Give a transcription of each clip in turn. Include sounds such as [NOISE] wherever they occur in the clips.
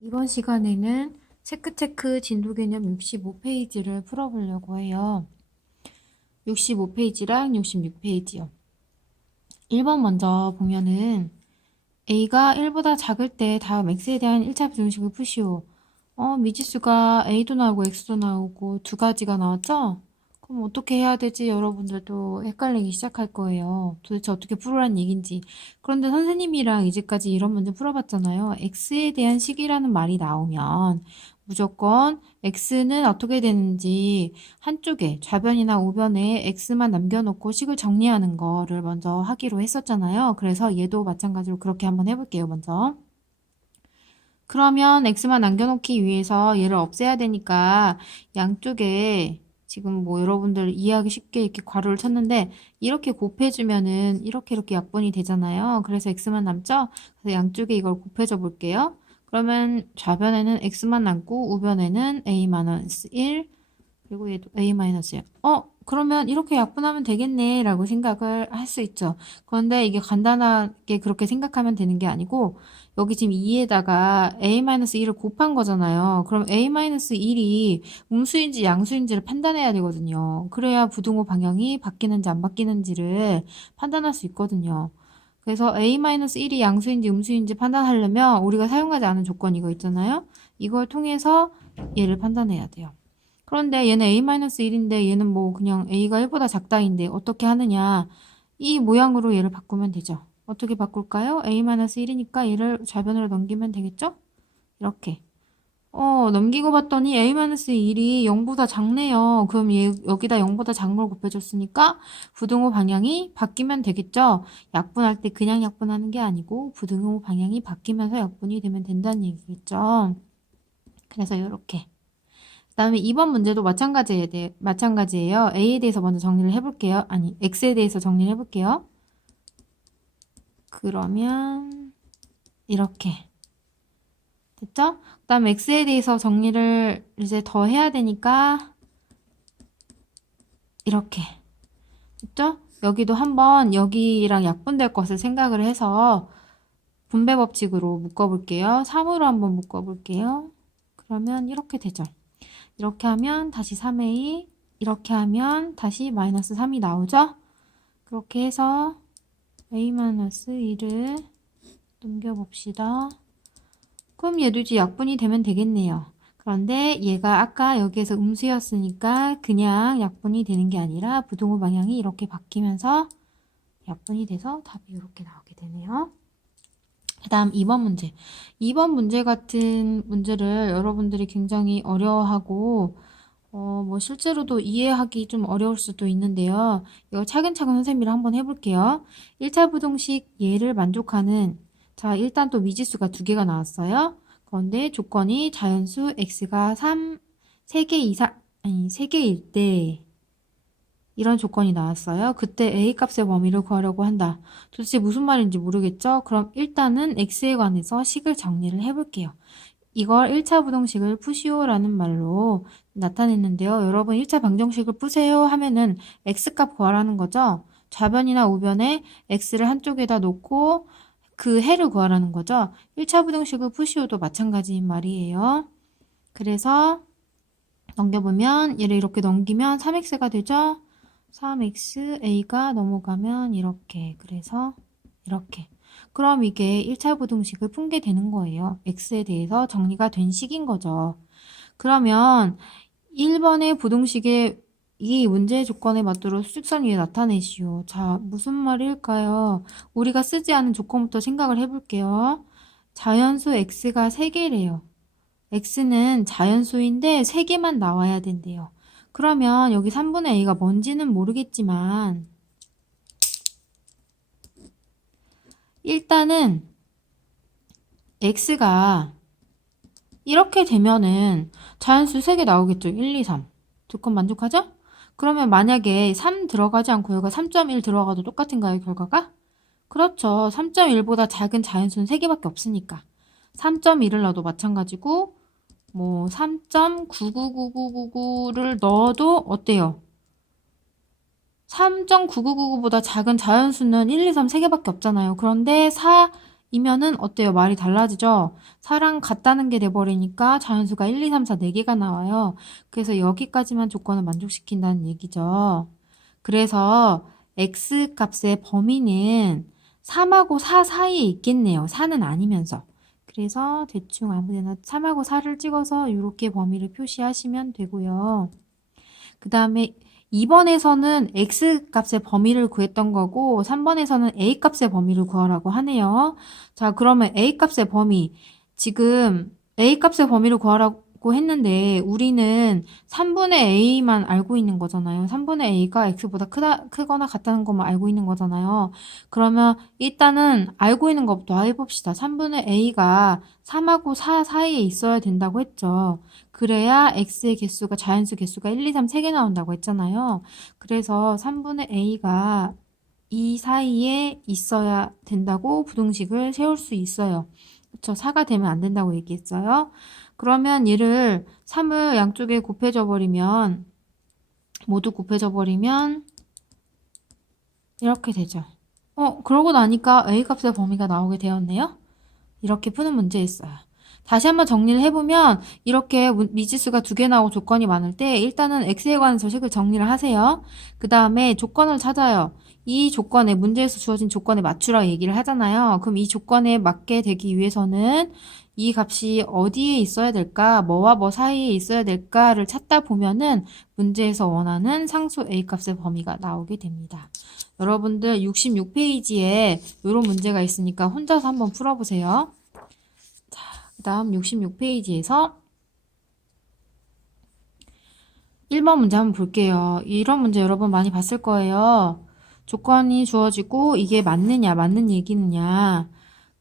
이번 시간에는 체크체크 진도 개념 65페이지를 풀어보려고 해요. 65페이지랑 66페이지요. 1번 먼저 보면은 a가 1보다 작을 때 다음 x에 대한 1차 부등식을 푸시오. 어, 미지수가 a도 나오고 x도 나오고 두 가지가 나왔죠? 그럼 어떻게 해야 되지? 여러분들도 헷갈리기 시작할 거예요. 도대체 어떻게 풀으란 얘긴지. 그런데 선생님이랑 이제까지 이런 문제 풀어봤잖아요. x에 대한 식이라는 말이 나오면 무조건 x는 어떻게 되는지 한쪽에 좌변이나 우변에 x만 남겨놓고 식을 정리하는 거를 먼저 하기로 했었잖아요. 그래서 얘도 마찬가지로 그렇게 한번 해볼게요, 먼저. 그러면 x만 남겨놓기 위해서 얘를 없애야 되니까 양쪽에 지금 뭐 여러분들 이해하기 쉽게 이렇게 괄호를 쳤는데 이렇게 곱해주면은 이렇게 이렇게 약분이 되잖아요. 그래서 x만 남죠? 그래서 양쪽에 이걸 곱해줘 볼게요. 그러면 좌변에는 x만 남고 우변에는 a-1 그리고 얘도 a-1 어? 그러면 이렇게 약분하면 되겠네 라고 생각을 할 수 있죠. 그런데 이게 간단하게 그렇게 생각하면 되는 게 아니고 여기 지금 2에다가 a-1을 곱한 거잖아요. 그럼 a-1이 음수인지 양수인지를 판단해야 되거든요. 그래야 부등호 방향이 바뀌는지 안 바뀌는지를 판단할 수 있거든요. 그래서 a-1이 양수인지 음수인지 판단하려면 우리가 사용하지 않은 조건 이거 있잖아요. 이걸 통해서 얘를 판단해야 돼요. 그런데 얘는 a-1인데 얘는 뭐 그냥 a가 1보다 작다인데 어떻게 하느냐. 이 모양으로 얘를 바꾸면 되죠. 어떻게 바꿀까요? a-1이니까 얘를 좌변으로 넘기면 되겠죠? 이렇게. 어, 넘기고 봤더니 a-1이 0보다 작네요. 그럼 얘 여기다 0보다 작은 걸 곱해줬으니까 부등호 방향이 바뀌면 되겠죠? 약분할 때 그냥 약분하는 게 아니고 부등호 방향이 바뀌면서 약분이 되면 된다는 얘기겠죠? 그래서 이렇게. 그 다음에 2번 문제도 마찬가지에 대, 마찬가지예요. a에 대해서 먼저 정리를 해볼게요. 아니, x에 대해서 정리를 해볼게요. 그러면 이렇게 됐죠? 그 다음 x에 대해서 정리를 이제 더 해야 되니까 이렇게 됐죠? 여기도 한번 여기랑 약분될 것을 생각을 해서 분배 법칙으로 묶어볼게요. 3으로 한번 묶어볼게요. 그러면 이렇게 되죠. 이렇게 하면 다시 3a, 이렇게 하면 다시 마이너스 3이 나오죠? 그렇게 해서 a-1을 넘겨봅시다. 그럼 얘도 이제 약분이 되면 되겠네요. 그런데 얘가 아까 여기에서 음수였으니까 그냥 약분이 되는 게 아니라 부등호 방향이 이렇게 바뀌면서 약분이 돼서 답이 이렇게 나오게 되네요. 그 다음 2번 문제. 2번 문제 같은 문제를 여러분들이 굉장히 어려워하고 어, 뭐 실제로도 이해하기 좀 어려울 수도 있는데요. 이거 차근차근 선생님이랑 한번 해볼게요. 1차 부등식 얘를 만족하는 자 일단 또 미지수가 두 개가 나왔어요. 그런데 조건이 자연수 x가 3, 3개 이상 아니 3개일 때 이런 조건이 나왔어요. 그때 a 값의 범위를 구하려고 한다. 도대체 무슨 말인지 모르겠죠? 그럼 일단은 x에 관해서 식을 정리를 해볼게요. 이걸 1차 부등식을 푸시오라는 말로 나타냈는데요. 여러분 1차 방정식을 푸세요 하면은 x값 구하라는 거죠. 좌변이나 우변에 x를 한쪽에다 놓고 그 해를 구하라는 거죠. 1차 부등식을 푸시오도 마찬가지인 말이에요. 그래서 넘겨보면 얘를 이렇게 넘기면 3x가 되죠. 3xa가 넘어가면 이렇게 그래서 이렇게 그럼 이게 1차 부등식을 푼 게 되는 거예요. x에 대해서 정리가 된 식인 거죠. 그러면 1번의 부등식의 이 문제 조건에 맞도록 수직선 위에 나타내시오. 자, 무슨 말일까요? 우리가 쓰지 않은 조건부터 생각을 해볼게요. 자연수 x가 3개래요. x는 자연수인데 3개만 나와야 된대요. 그러면 여기 3분의 a가 뭔지는 모르겠지만 일단은 x가 이렇게 되면은 자연수 3개 나오겠죠. 1, 2, 3. 조건 만족하죠? 그러면 만약에 3 들어가지 않고 여기가 3.1 들어가도 똑같은가요, 결과가? 그렇죠. 3.1보다 작은 자연수는 3개밖에 없으니까. 3.1을 넣어도 마찬가지고 뭐 3.999999를 넣어도 어때요? 3.9999보다 작은 자연수는 1, 2, 3, 3개밖에 없잖아요. 그런데 4, 이면은 어때요? 말이 달라지죠? 4랑 같다는 게 돼버리니까 자연수가 1, 2, 3, 4, 4개가 나와요. 그래서 여기까지만 조건을 만족시킨다는 얘기죠. 그래서 x 값의 범위는 3하고 4 사이에 있겠네요. 4는 아니면서. 그래서 대충 아무데나 3하고 4를 찍어서 이렇게 범위를 표시하시면 되고요. 그 다음에 2번에서는 x 값의 범위를 구했던 거고 3번에서는 a 값의 범위를 구하라고 하네요. 자, 그러면 a 값의 범위 지금 a 값의 범위를 구하라고 했는데 우리는 3분의 a만 알고 있는 거잖아요. 3분의 a가 x보다 크다, 크거나 같다는 것만 알고 있는 거잖아요. 그러면 일단은 알고 있는 것부터 해봅시다. 3분의 a가 3하고 4 사이에 있어야 된다고 했죠. 그래야 x의 개수가 자연수 개수가 1, 2, 3, 3개 나온다고 했잖아요. 그래서 3분의 a가 이 사이에 있어야 된다고 부등식을 세울 수 있어요. 그쵸? 4가 되면 안 된다고 얘기했어요. 그러면 얘를 3을 양쪽에 곱해져 버리면 모두 곱해져 버리면 이렇게 되죠. 어, 그러고 나니까 a 값의 범위가 나오게 되었네요. 이렇게 푸는 문제였어요. 다시 한번 정리를 해보면 이렇게 문- 미지수가 두 개 나오고 조건이 많을 때 일단은 x에 관해서 식을 정리를 하세요. 그 다음에 조건을 찾아요. 이 조건에 문제에서 주어진 조건에 맞추라고 얘기를 하잖아요. 그럼 이 조건에 맞게 되기 위해서는 이 값이 어디에 있어야 될까, 뭐와 뭐 사이에 있어야 될까를 찾다 보면은 문제에서 원하는 상수 a 값의 범위가 나오게 됩니다. 여러분들 66페이지에 이런 문제가 있으니까 혼자서 한번 풀어보세요. 자, 그 다음 66페이지에서 1번 문제 한번 볼게요. 이런 문제 여러분 많이 봤을 거예요. 조건이 주어지고 이게 맞느냐, 맞는 얘기느냐.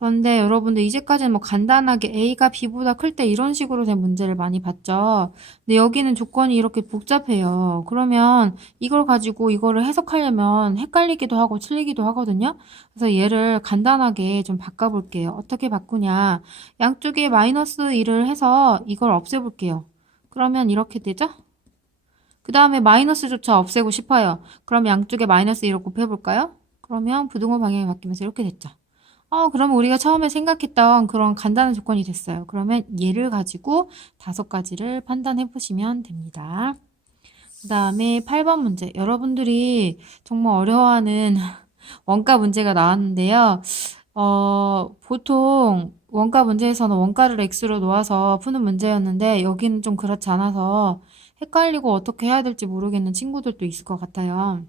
그런데 여러분들 이제까지는 뭐 간단하게 A가 B보다 클 때 이런 식으로 된 문제를 많이 봤죠. 근데 여기는 조건이 이렇게 복잡해요. 그러면 이걸 가지고 이거를 해석하려면 헷갈리기도 하고 틀리기도 하거든요. 그래서 얘를 간단하게 좀 바꿔볼게요. 어떻게 바꾸냐. 양쪽에 마이너스 1을 해서 이걸 없애볼게요. 그러면 이렇게 되죠? 그 다음에 마이너스조차 없애고 싶어요. 그럼 양쪽에 마이너스 1을 곱해볼까요? 그러면 부등호 방향이 바뀌면서 이렇게 됐죠. 어, 그러면 우리가 처음에 생각했던 그런 간단한 조건이 됐어요. 그러면 얘를 가지고 다섯 가지를 판단해 보시면 됩니다. 그 다음에 8번 문제. 여러분들이 정말 어려워하는 [LAUGHS] 원가 문제가 나왔는데요. 어, 보통 원가 문제에서는 원가를 x로 놓아서 푸는 문제였는데 여기는 좀 그렇지 않아서 헷갈리고 어떻게 해야 될지 모르겠는 친구들도 있을 것 같아요.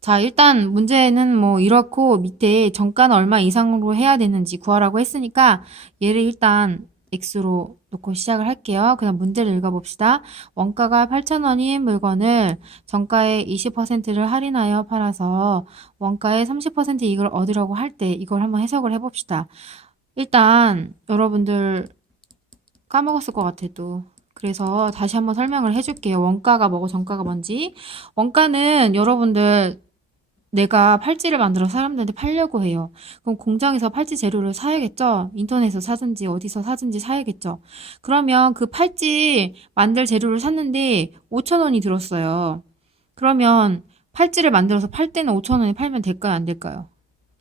자, 일단 문제는 뭐 이렇고 밑에 정가는 얼마 이상으로 해야 되는지 구하라고 했으니까 얘를 일단 x로 놓고 시작을 할게요. 그냥 문제를 읽어봅시다. 원가가 8,000원인 물건을 정가의 20%를 할인하여 팔아서 원가의 30% 이익을 얻으려고 할 때 이걸 한번 해석을 해봅시다. 일단 여러분들 까먹었을 것 같아 또. 그래서 다시 한번 설명을 해줄게요. 원가가 뭐고 정가가 뭔지. 원가는 여러분들 내가 팔찌를 만들어 사람들한테 팔려고 해요. 그럼 공장에서 팔찌 재료를 사야겠죠? 인터넷에서 사든지 어디서 사든지 사야겠죠? 그러면 그 팔찌 만들 재료를 샀는데 5천원이 들었어요. 그러면 팔찌를 만들어서 팔 때는 5천원에 팔면 될까요? 안 될까요?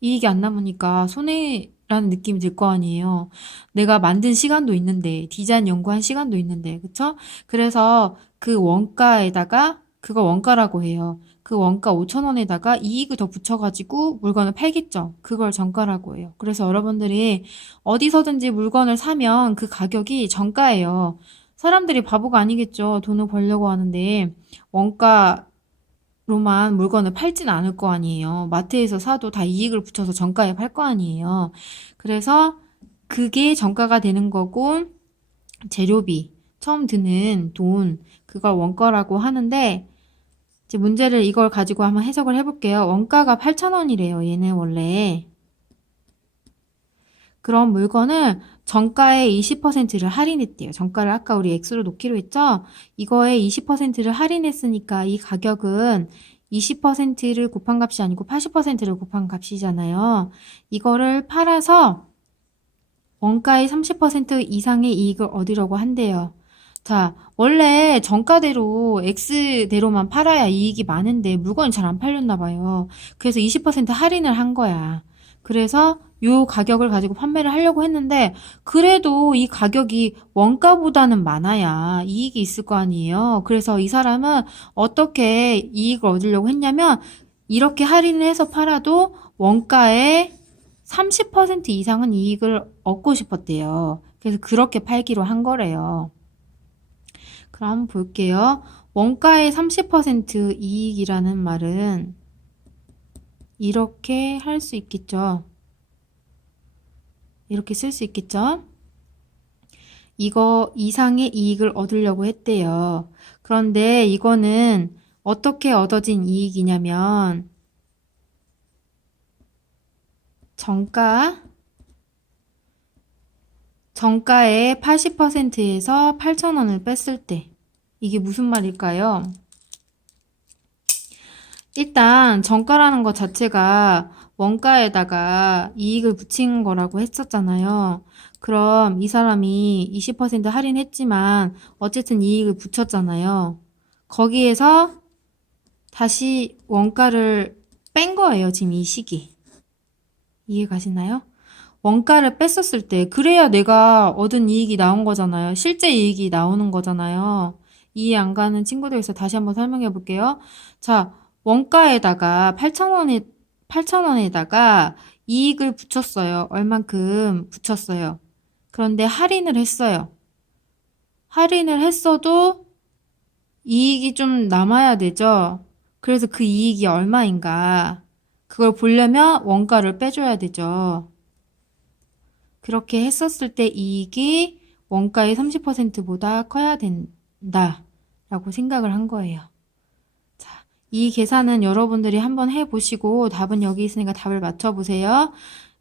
이익이 안 남으니까 손해라는 느낌이 들 거 아니에요. 내가 만든 시간도 있는데, 디자인 연구한 시간도 있는데, 그쵸? 그래서 그 원가에다가, 그거 원가라고 해요. 그 원가 5천원에다가 이익을 더 붙여가지고 물건을 팔겠죠. 그걸 정가라고 해요. 그래서 여러분들이 어디서든지 물건을 사면 그 가격이 정가예요. 사람들이 바보가 아니겠죠. 돈을 벌려고 하는데, 원가, 로만 물건을 팔진 않을 거 아니에요. 마트에서 사도 다 이익을 붙여서 정가에 팔 거 아니에요. 그래서 그게 정가가 되는 거고 재료비, 처음 드는 돈, 그걸 원가라고 하는데 이제 문제를 이걸 가지고 한번 해석을 해볼게요. 원가가 8,000원이래요. 얘는 원래. 그런 물건을 정가의 20%를 할인했대요. 정가를 아까 우리 X로 놓기로 했죠? 이거에 20%를 할인했으니까 이 가격은 20%를 곱한 값이 아니고 80%를 곱한 값이잖아요. 이거를 팔아서 원가의 30% 이상의 이익을 얻으려고 한대요. 자, 원래 정가대로 X대로만 팔아야 이익이 많은데 물건이 잘 안 팔렸나 봐요. 그래서 20% 할인을 한 거야. 그래서 요 가격을 가지고 판매를 하려고 했는데 그래도 이 가격이 원가보다는 많아야 이익이 있을 거 아니에요. 그래서 이 사람은 어떻게 이익을 얻으려고 했냐면 이렇게 할인을 해서 팔아도 원가의 30% 이상은 이익을 얻고 싶었대요. 그래서 그렇게 팔기로 한 거래요. 그럼 한번 볼게요. 원가의 30% 이익이라는 말은 이렇게 할 수 있겠죠. 이렇게 쓸 수 있겠죠. 이거 이상의 이익을 얻으려고 했대요. 그런데 이거는 어떻게 얻어진 이익이냐면 정가 정가의 80%에서 8,000원을 뺐을 때 이게 무슨 말일까요? 일단 정가라는 것 자체가 원가에다가 이익을 붙인 거라고 했었잖아요. 그럼 이 사람이 20% 할인했지만 어쨌든 이익을 붙였잖아요. 거기에서 다시 원가를 뺀 거예요. 지금 이 시기. 이해 가시나요? 원가를 뺐었을 때 그래야 내가 얻은 이익이 나온 거잖아요. 실제 이익이 나오는 거잖아요. 이해 안 가는 친구들 있어 다시 한번 설명해 볼게요. 자, 원가에다가 8,000원에 8,000원에다가 이익을 붙였어요. 얼만큼 붙였어요. 그런데 할인을 했어요. 할인을 했어도 이익이 좀 남아야 되죠. 그래서 그 이익이 얼마인가 그걸 보려면 원가를 빼줘야 되죠. 그렇게 했었을 때 이익이 원가의 30%보다 커야 된다 라고 생각을 한 거예요. 자, 이 계산은 여러분들이 한번 해보시고 답은 여기 있으니까 답을 맞춰보세요.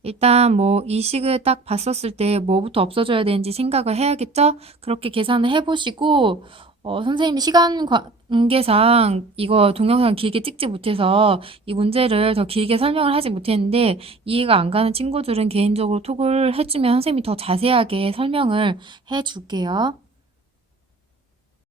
일단 뭐 이 식을 딱 봤었을 때 뭐부터 없어져야 되는지 생각을 해야겠죠? 그렇게 계산을 해보시고 어, 선생님 시간 관계상 이거 동영상 길게 찍지 못해서 이 문제를 더 길게 설명을 하지 못했는데 이해가 안 가는 친구들은 개인적으로 톡을 해주면 선생님이 더 자세하게 설명을 해줄게요.